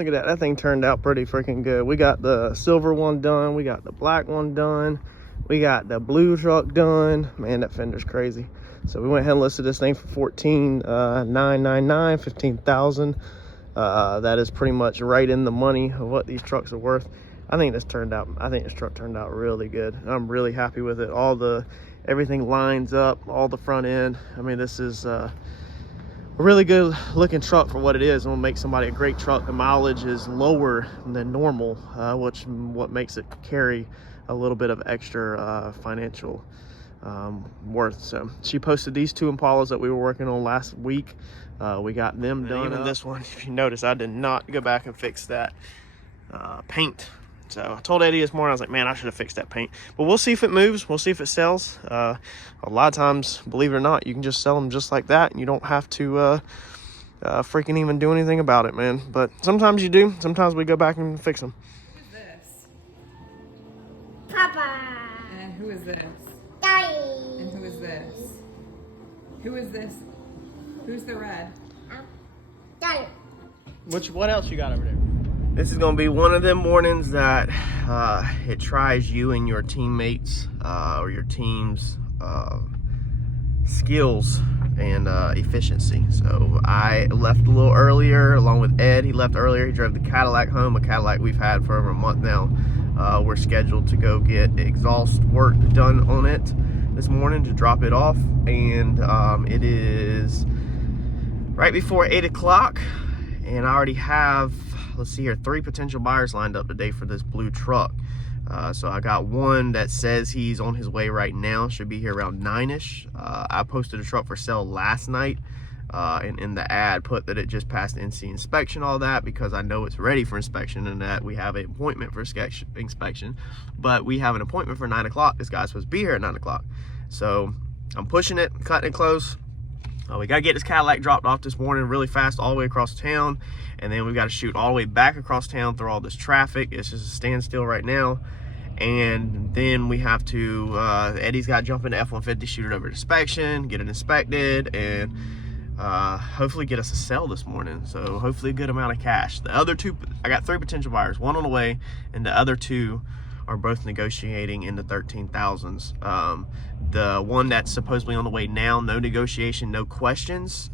Look at that. That thing turned out pretty freaking good. We got the silver one done. We got the black one done. We got the blue truck done. Man, that fender's crazy. So we went ahead and listed this thing for $14,999, 15,000. That is pretty much right in the money of what these trucks are worth. I think this truck turned out really good. I'm really happy with it. Everything lines up, all the front end. I mean, this is a really good looking truck for what it is. It'll make somebody a great truck. The mileage is lower than normal, what makes it carry a little bit of extra financial worth. So she posted these two Impalas that we were working on last week. We got them done. Even this one, if you notice, I did not go back and fix that paint. So I told Eddie this morning, I was like, man, I should have fixed that paint. But we'll see if it moves. We'll see if it sells. A lot of times, believe it or not, you can just sell them just like that. And you don't have to freaking even do anything about it, man. But sometimes you do. Sometimes we go back and fix them. Who's this? Papa. And who is this? Daddy. And who is this? Who is this? Who's the red? Daddy. What else you got over there? This is gonna be one of them mornings that it tries you and your teammates or your team's skills and efficiency. So I left a little earlier along with Ed. He left earlier. He drove the Cadillac home, a Cadillac we've had for over a month now. We're scheduled to go get exhaust work done on it this morning to drop it off, and it is right before 8 o'clock, and I already have, let's see here, 3 potential buyers lined up today for this blue truck. So I got one that says he's on his way right now, should be here around 9ish. I posted a truck for sale last night, and in the ad put that it just passed NC inspection, all that, because I know it's ready for inspection and that we have an appointment for inspection, but we have an appointment for 9 o'clock. This guy's supposed to be here at 9 o'clock. So I'm pushing it, cutting it close. We got to get this Cadillac dropped off this morning really fast all the way across town, and then we've got to shoot all the way back across town through all this traffic. It's just a standstill right now. And then we have to, Eddie's got to jump into F-150, shoot it over to inspection, get it inspected, and hopefully get us a sale this morning. So hopefully a good amount of cash. The other two, I got 3 potential buyers, one on the way, and the other 2 are both negotiating in the 13,000s. The one that's supposedly on the way now, no negotiation, no questions.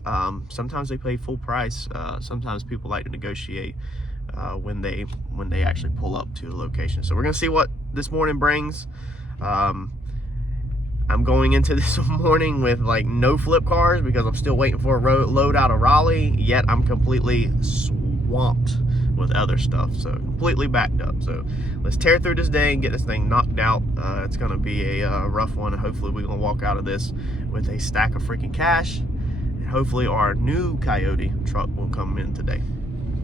Sometimes they pay full price. Sometimes people like to negotiate when they actually pull up to the location. So we're gonna see what this morning brings. I'm going into this morning with like no flip cars because I'm still waiting for a load out of Raleigh, yet I'm completely swamped with other stuff, so completely backed up. So let's tear through this day and get this thing knocked out. It's gonna be a rough one, and hopefully we're gonna walk out of this with a stack of freaking cash, and hopefully our new Coyote truck will come in today.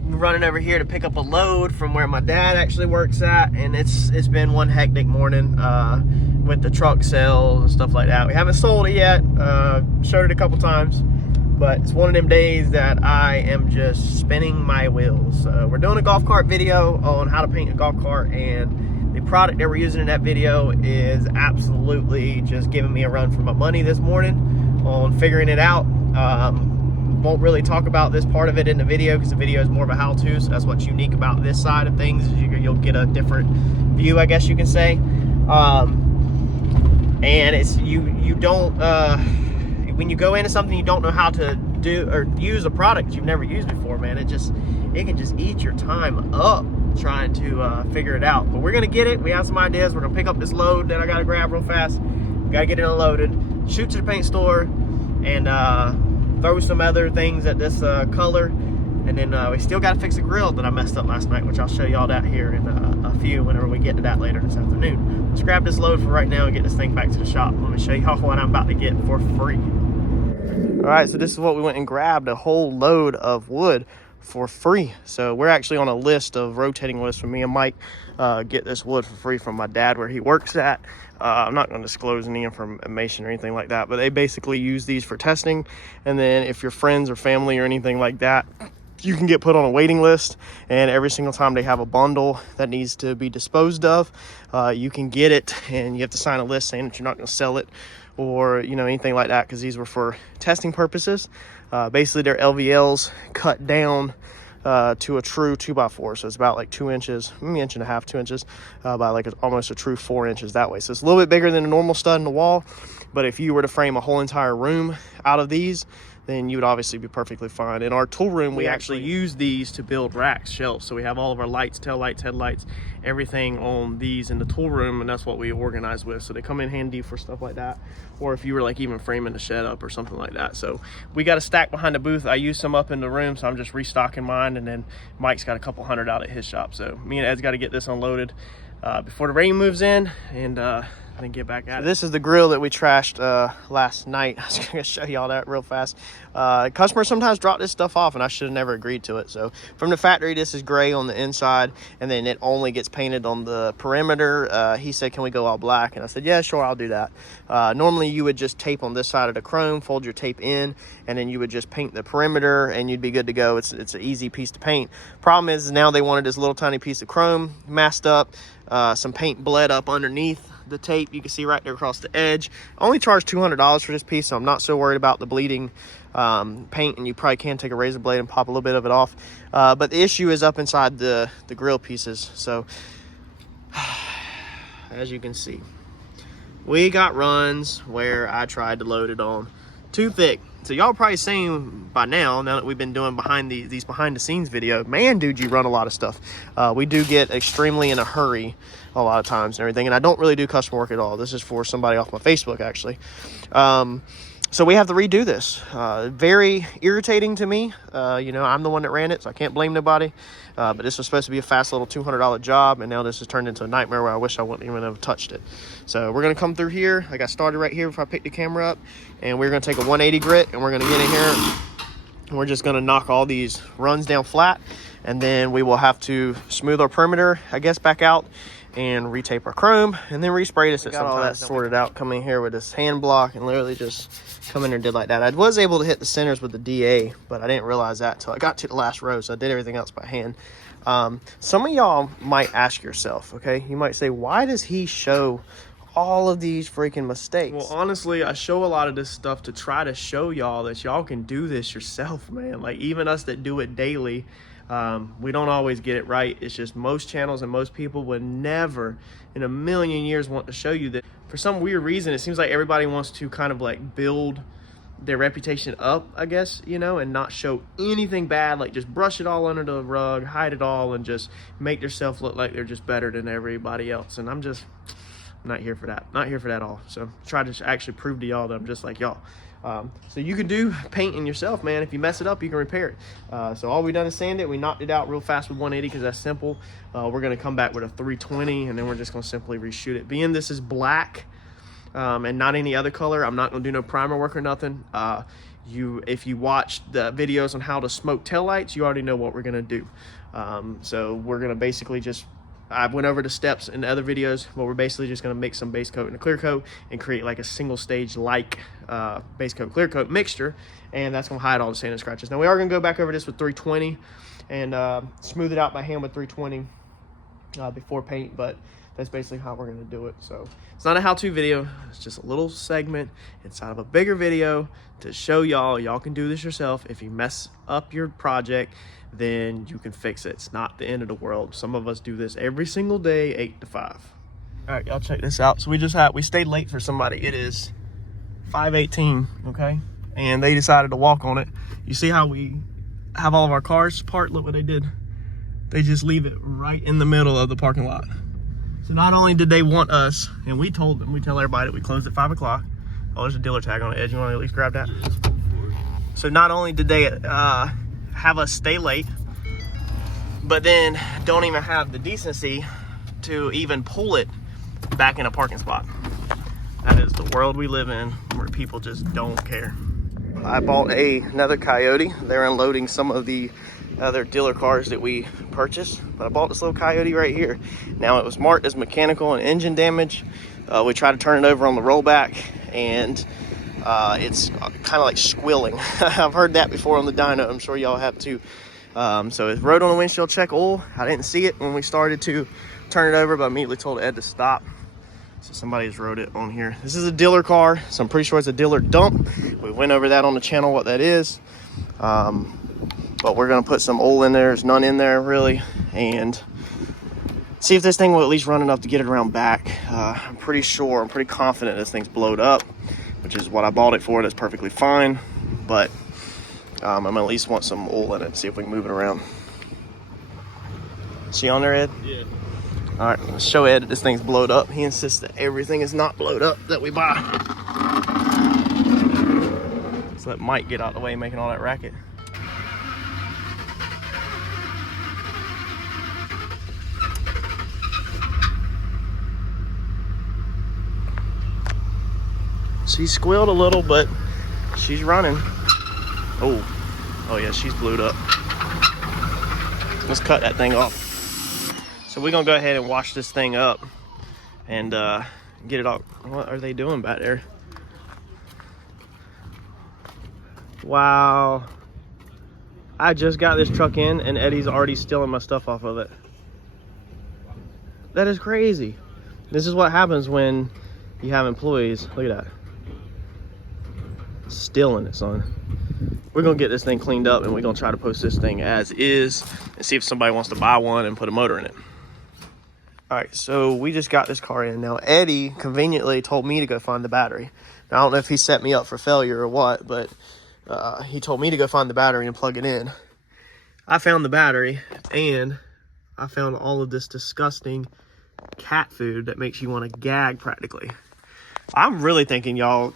I'm running over here to pick up a load from where my dad actually works at, and it's been one hectic morning with the truck sale and stuff like that. We haven't sold it yet. Showed it a couple times, but it's one of them days that I am just spinning my wheels. We're doing a golf cart video on how to paint a golf cart, and the product that we're using in that video is absolutely just giving me a run for my money this morning on figuring it out. Won't really talk about this part of it in the video because the video is more of a how-to, so that's what's unique about this side of things, is you'll get a different view, I guess you can say. And it's you don't when you go into something you don't know how to do or use a product that you've never used before, man, it can just eat your time up trying to figure it out. But we're gonna get it. We have some ideas. We're gonna pick up this load that I gotta grab real fast. Gotta get it unloaded, shoot to the paint store, and throw some other things at this color, and then we still got to fix the grill that I messed up last night, which I'll show y'all that here in a few whenever we get to that later this afternoon. Let's grab this load for right now and get this thing back to the shop. Let me show y'all what I'm about to get for free. All right, so this is what we went and grabbed, a whole load of wood for free. So we're actually on a list of rotating lists for me and Mike. Get this wood for free from my dad where he works at. I'm not going to disclose any information or anything like that, but they basically use these for testing, and then if your friends or family or anything like that, you can get put on a waiting list, and every single time they have a bundle that needs to be disposed of, you can get it, and you have to sign a list saying that you're not going to sell it or anything like that, because these were for testing purposes. Basically they're LVLs cut down to a true 2x4. So it's about like 2 inches, maybe 1.5 inches, 2 inches, by like almost a true 4 inches that way. So it's a little bit bigger than a normal stud in the wall. But if you were to frame a whole entire room out of these, then you would obviously be perfectly fine. In our tool room, we actually use these to build racks, shelves. So we have all of our lights, tail lights, headlights, everything on these in the tool room, and that's what we organize with. So they come in handy for stuff like that, or if you were like even framing the shed up or something like that. So we got a stack behind the booth. I use some up in the room, so I'm just restocking mine, and then Mike's got a couple hundred out at his shop. So me and Ed's got to get this unloaded before the rain moves in, and then get back at it. This is the grill that we trashed last night. I was gonna show y'all that real fast. Customers sometimes drop this stuff off, and I should have never agreed to it. So from the factory, this is gray on the inside, and then it only gets painted on the perimeter. He said, can we go all black? And I said, yeah, sure, I'll do that. Normally you would just tape on this side of the chrome, fold your tape in, and then you would just paint the perimeter, and you'd be good to go. It's an easy piece to paint. Problem is now they wanted this little tiny piece of chrome masked up. Some paint bled up underneath the tape. You can see right there across the edge. I only charged $200 for this piece, so I'm not so worried about the bleeding paint, and you probably can take a razor blade and pop a little bit of it off. But the issue is up inside the grill pieces. So as you can see, we got runs where I tried to load it on too thick. So y'all probably seen by now that we've been doing these behind the scenes video, man, dude, you run a lot of stuff. We do get extremely in a hurry a lot of times and everything, and I don't really do custom work at all. This is for somebody off my Facebook, actually. So we have to redo this. Very irritating to me. You know, I'm the one that ran it, so I can't blame nobody. But this was supposed to be a fast little $200 job, and now this has turned into a nightmare where I wish I wouldn't even have touched it. So we're gonna come through here. I got started right here before I picked the camera up, and we're gonna take a 180 grit, and we're gonna get in here, and we're just gonna knock all these runs down flat, and then we will have to smooth our perimeter, I guess, back out, and retape our chrome, and then respray this. Got all that sorted out, coming here with this hand block, and literally just come in there and did like that. I was able to hit the centers with the DA, but I didn't realize that until I got to the last row, so I did everything else by hand. Some of y'all might ask yourself, okay, you might say, why does he show all of these freaking mistakes? Well, honestly, I show a lot of this stuff to try to show y'all that y'all can do this yourself, man. Like, even us that do it daily, we don't always get it right. It's just most channels and most people would never in a million years want to show you that. For some weird reason, it seems like everybody wants to kind of like build their reputation up, I guess, you know, and not show anything bad, like just brush it all under the rug, hide it all, and just make themselves look like they're just better than everybody else. And I'm not here for that. Not here for that at all. So try to actually prove to y'all that I'm just like y'all. So you can do painting yourself, man. If you mess it up, you can repair it. So all we done is sand it. We knocked it out real fast with 180 because that's simple. We're going to come back with a 320, and then we're just going to simply reshoot it. Being this is black and not any other color, I'm not going to do no primer work or nothing. If you watch the videos on how to smoke taillights, you already know what we're going to do. So we're going to basically just, I went over the steps in the other videos, but we're basically just going to mix some base coat and a clear coat and create like a single stage like base coat clear coat mixture, and that's going to hide all the sand and scratches. Now we are going to go back over this with 320 and smooth it out by hand with 320 before paint, but that's basically how we're going to do it. So it's not a how-to video, it's just a little segment inside of a bigger video to show y'all can do this yourself. If you mess up your project, then you can fix it. It's not the end of the world. Some of us do this every single day, 8 to 5. All right, y'all check this out. So we stayed late for somebody. It is 5:18, okay? And they decided to walk on it. You see how we have all of our cars parked? Look what they did. They just leave it right in the middle of the parking lot. So not only did they want us, and we told them, we tell everybody that we closed at 5 o'clock. Oh, there's a dealer tag on the edge. You want to at least grab that? So not only did they have us stay late, but then don't even have the decency to even pull it back in a parking spot. That is the world we live in, where people just don't care. I bought another Coyote. They're unloading some of the other dealer cars that we purchased, but I bought this little Coyote right here. Now it was marked as mechanical and engine damage. We tried to turn it over on the rollback, and it's kind of like squilling. I've heard that before on the dyno. I'm sure y'all have too. So it wrote on the windshield, check oil. I didn't see it when we started to turn it over, but I immediately told Ed to stop. So somebody just wrote it on here. This is a dealer car, so I'm pretty sure it's a dealer dump. We went over that on the channel, what that is. but we're gonna put some oil in there. There's none in there really, and see if this thing will at least run enough to get it around back. I'm pretty confident this thing's blowed up, which is what I bought it for. That's perfectly fine, but I'm gonna at least want some oil in it, see if we can move it around. See on there, Ed? Yeah. All right, let's show Ed that this thing's blowed up. He insists that everything is not blowed up that we buy. So let Mike get out of the way making all that racket. She squealed a little, but she's running. Oh yeah, she's blued up. Let's cut that thing off. So we're gonna go ahead and wash this thing up and get it all. What are they doing back there? Wow. I just got this truck in and Eddie's already stealing my stuff off of it. That is crazy. This is what happens when you have employees. Look at that. Stealing it, son. We're gonna get this thing cleaned up and we're gonna try to post this thing as is and see if somebody wants to buy one and put a motor in it. All right, so we just got this car in. Now, Eddie conveniently told me to go find the battery. Now, I don't know if he set me up for failure or what, but he told me to go find the battery and plug it in. I found the battery, and I found all of this disgusting cat food that makes you want to gag practically. I'm really thinking y'all,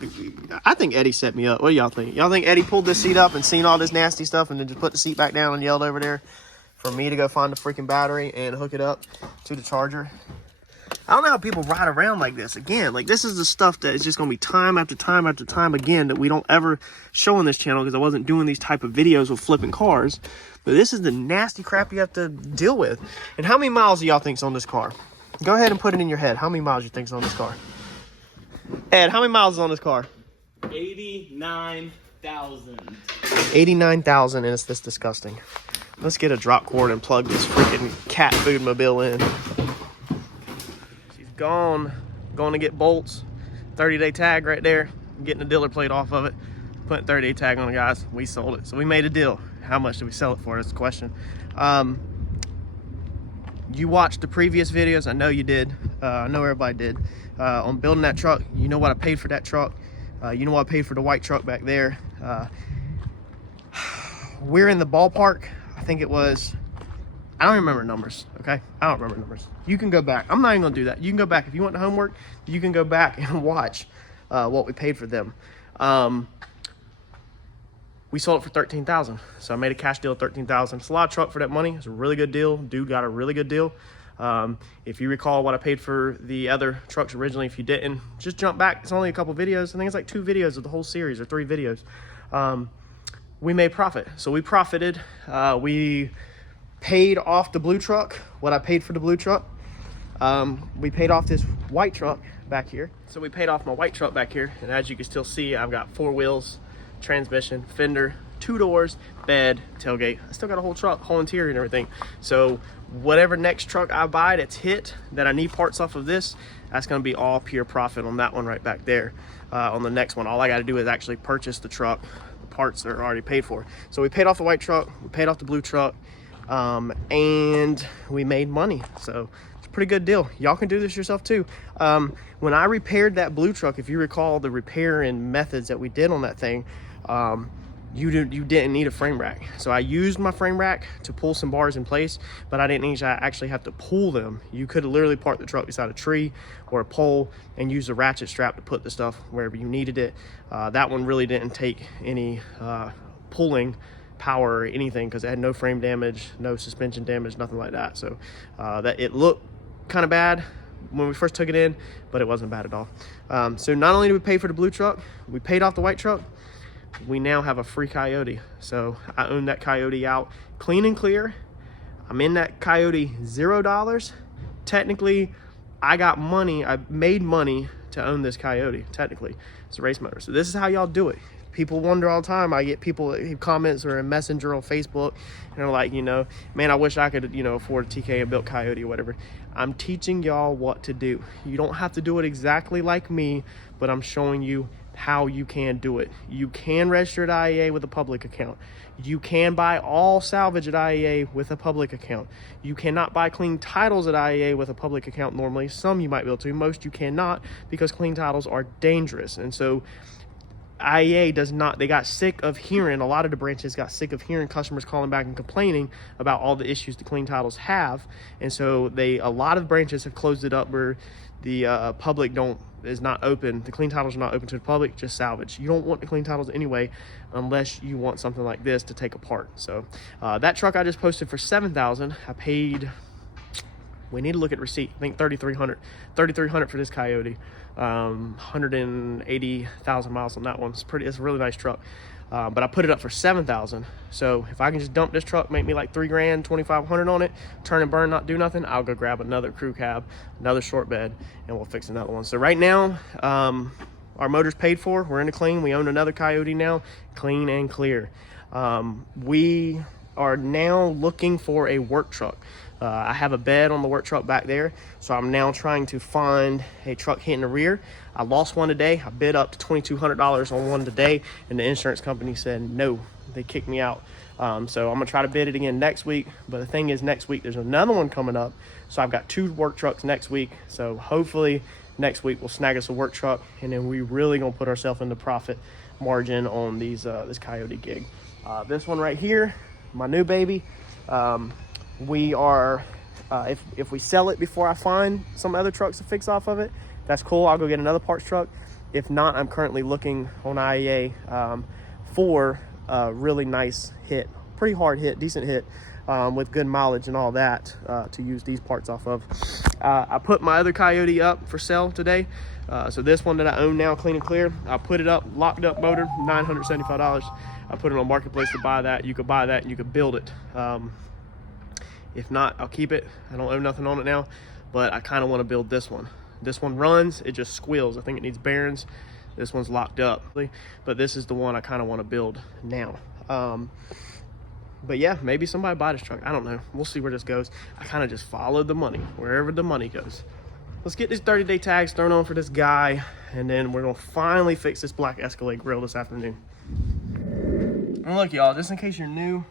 I think Eddie set me up. What do y'all think? Y'all think Eddie pulled this seat up and seen all this nasty stuff and then just put the seat back down and yelled over there for me to go find the freaking battery and hook it up to the charger? I don't know how people ride around like this. Again, like this is the stuff that is just going to be time after time after time again that we don't ever show on this channel because I wasn't doing these type of videos with flipping cars. But this is the nasty crap you have to deal with. And how many miles do y'all think's on this car? Go ahead and put it in your head. How many miles you think's on this car? Ed, how many miles is on this car? 89,000. 89,000, and it's this disgusting. Let's get a drop cord and plug this freaking cat food mobile in. She's gone. Going to get bolts. 30-day tag right there. Getting the dealer plate off of it. Putting 30-day tag on it, guys. We sold it. So we made a deal. How much did we sell it for? That's the question. You watched the previous videos. I know you did. I know everybody did. On building that truck, you know what I paid for that truck. You know what I paid for the white truck back there. We're in the ballpark. I think it was, I don't remember numbers, okay? I don't remember numbers. You can go back. I'm not even gonna do that. You can go back. If you want the homework, you can go back and watch what we paid for them. We sold it for $13,000. So I made a cash deal of $13,000. It's a lot of truck for that money. It's a really good deal. Dude got a really good deal. If you recall what I paid for the other trucks originally, if you didn't, just jump back. It's only a couple videos. I think it's like 2 videos of the whole series or 3 videos. We made profit. So we profited. We paid off the blue truck, what I paid for the blue truck. We paid off this white truck back here. So we paid off my white truck back here. And as you can still see, I've got 4 wheels, transmission, fender, 2 doors, bed, tailgate. I still got a whole truck, whole interior and everything. So whatever next truck I buy that's hit, that I need parts off of this, that's gonna be all pure profit on that one right back there. On the next one, all I gotta do is actually purchase the truck. The parts are already paid for. So we paid off the white truck, we paid off the blue truck, and we made money. So it's a pretty good deal. Y'all can do this yourself too. When I repaired that blue truck, if you recall the repair and methods that we did on that thing, you didn't need a frame rack. So I used my frame rack to pull some bars in place, but I didn't actually have to pull them. You could literally park the truck beside a tree or a pole and use a ratchet strap to put the stuff wherever you needed it. That one really didn't take any pulling power or anything because it had no frame damage, no suspension damage, nothing like that. So that it looked kind of bad when we first took it in, but it wasn't bad at all. So not only did we pay for the blue truck, we paid off the white truck. We now have a free Coyote. So I own that Coyote out clean and clear. I'm in that Coyote $0. Technically, I got money. I made money to own this Coyote. Technically, it's a race motor. So this is how y'all do it. People wonder all the time. I get people that leave comments or a messenger on Facebook, and they're like, you know, man, I wish I could, you know, afford a TK and built Coyote or whatever. I'm teaching y'all what to do. You don't have to do it exactly like me, but I'm showing you how you can do it. You can register at IEA with a public account. You can buy all salvage at IEA with a public account. You cannot buy clean titles at IEA with a public account normally. Some you might be able to, most you cannot, because clean titles are dangerous. And so IEA does not, they got sick of hearing, a lot of the branches got sick of hearing customers calling back and complaining about all the issues the clean titles have. And so a lot of branches have closed it up where the public is not open. The clean titles are not open to the public, just salvage. You don't want the clean titles anyway, unless you want something like this to take apart. So that truck I just posted for $7,000. I paid, we need to look at receipt, I think $3,300 for this Coyote. 180,000 miles on that one. It's a really nice truck. But I put it up for $7,000. So if I can just dump this truck, make me like $3 grand, $2,500 on it, turn and burn, not do nothing, I'll go grab another crew cab, another short bed, and we'll fix another one. So right now, our motor's paid for. We're in the clean. We own another Coyote now, clean and clear. We are now looking for a work truck. I have a bed on the work truck back there, so I'm now trying to find a truck hitting the rear. I lost one today. I bid up to $2,200 on one today, and the insurance company said no. They kicked me out. So I'm gonna try to bid it again next week. But the thing is, next week there's another one coming up, so I've got 2 work trucks next week. So hopefully next week we'll snag us a work truck, and then we really gonna put ourselves into profit margin on these this Coyote gig. This one right here, my new baby. We are, if we sell it before I find some other trucks to fix off of it, that's cool. I'll go get another parts truck. If not, I'm currently looking on IEA for a really nice hit, pretty hard hit, decent hit, with good mileage and all that to use these parts off of. I put my other Coyote up for sale today. So this one that I own now, clean and clear, I put it up, locked up motor, $975. I put it on Marketplace to buy that. You could buy that and you could build it. If not, I'll keep it. I don't own nothing on it now, but I kind of want to build this one. This one runs, it just squeals. I think it needs bearings. This one's locked up, but this is the one I kind of want to build now. But yeah, maybe somebody buy this truck. I don't know. We'll see where this goes. I kind of just followed the money, wherever the money goes. Let's get these 30-day tags thrown on for this guy, and then we're gonna finally fix this black Escalade grill this afternoon. And look, y'all, just in case you're new,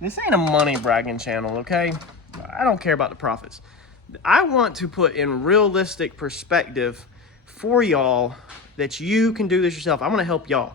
this ain't a money bragging channel, okay? I don't care about the profits. I want to put in realistic perspective for y'all that you can do this yourself. I want to help y'all.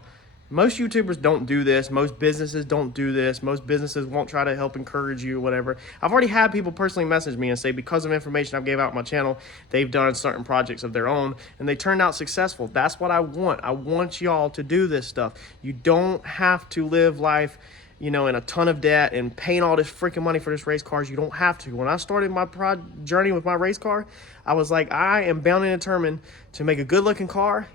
Most YouTubers don't do this. Most businesses don't do this. Most businesses won't try to help encourage you or whatever. I've already had people personally message me and say because of information I've gave out on my channel, they've done certain projects of their own and they turned out successful. That's what I want. I want y'all to do this stuff. You don't have to live life, you know, in a ton of debt and paying all this freaking money for this race cars. You don't have to. When I started my journey with my race car, I was like, I am bound and determined to make a good looking car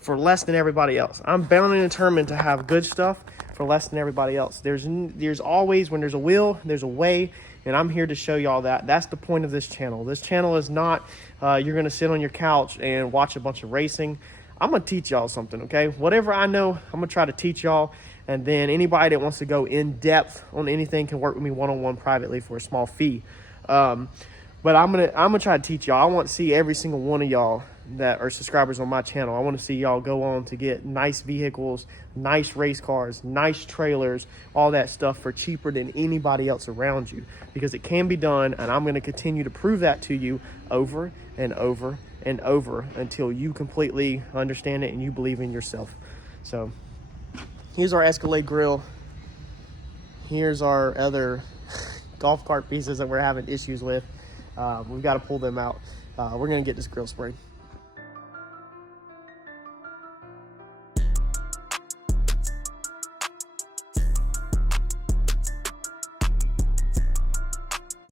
for less than everybody else. I'm bound and determined to have good stuff for less than everybody else. There's always, when there's a will, there's a way, and I'm here to show y'all that. That's the point of this channel. This channel is not, you're gonna sit on your couch and watch a bunch of racing. I'm gonna teach y'all something, okay? Whatever I know, I'm gonna try to teach y'all, and then anybody that wants to go in depth on anything can work with me one-on-one privately for a small fee. But I'm gonna try to teach y'all. I want to see every single one of y'all that are subscribers on my channel. I want to see y'all go on to get nice vehicles, nice race cars, nice trailers, all that stuff for cheaper than anybody else around you, because it can be done, and I'm going to continue to prove that to you over and over and over until you completely understand it and you believe in yourself. So here's our Escalade grill. Here's our other golf cart pieces that we're having issues with. We've got to pull them out. We're going to get this grill sprayed.